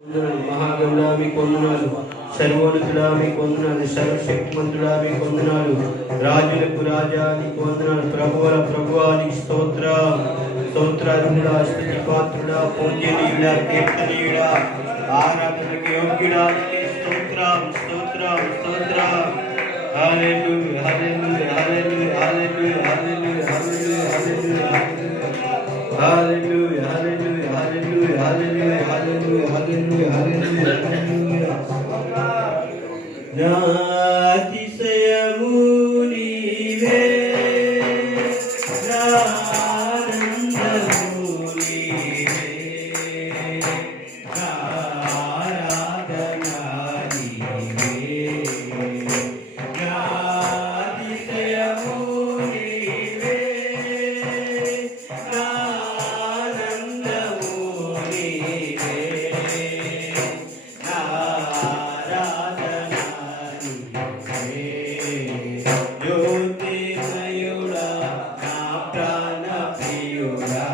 మహాగణుడా మీకు వందనాలు, సర్వోన్నతుడా మీకు వందనాలు, సర్వశక్తిమంతుడా మీకు వందనాలు, రాజులకు రాజా నీకు వందనాలు, ప్రభువుల ప్రభువా నీకు స్తోత్రాలుడా, స్తుతి పాత్రుడా, పూజ్యనీయుడా, కీర్తనీయుడా, ఆరాధనకు యోగ్యుడా, స్తోత్రం స్తోత్రం స్తోత్రం. హల్లెలూయా హల్లెలూయా హల్లెలూయా హల్లెలూయా హల్లెలూయా హల్లెలూయా హల్లెలూయా హల్లెలూయా హల్లెలూయా హల్లెలూయా హల్లెలూయా హల్లెలూయా హల్లెలూయా. నా అతిశయము నీవే, నా ఆనందము నీవే, నా ఆరాధన నీవే, నా అతిశయము నీవే, నా ఆనందము నీవే, నా ఆరాధన నీవే. జ్యోతిర్మయుడా, నా ప్రాణ ప్రియుడా,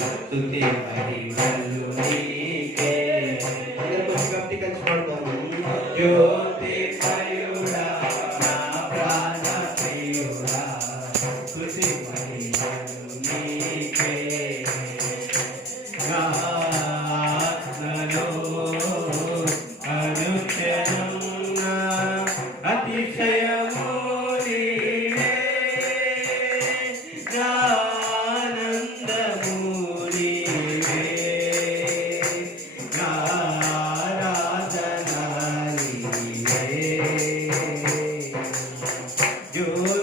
స్తుతి మహిమలు నీకే. అందరూ కొంచెం గట్టి కలిసి పాడతాము. జ్యోతిర్మయుడా, నా ప్రాణ ప్రియుడా, స్తుతి మహిమలు నీకే. నా ఆత్మలో అనుక్షణం నా అతిశయము నీవే, నా ఆనందము నీవే, నా ఆరాధన నీవే.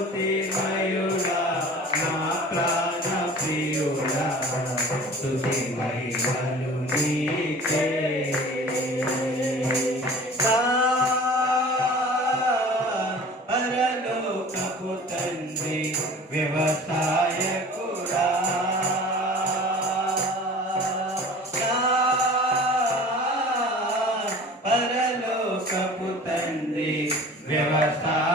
జ్యోతిర్మయుడా, నా ప్రాణ ప్రియుడా, స్తుతి మహిమలు నీకే. పరలోకపు తండ్రి వ్యవసాయకుడా, పరలోకపు తండ్రి వ్యవసాయ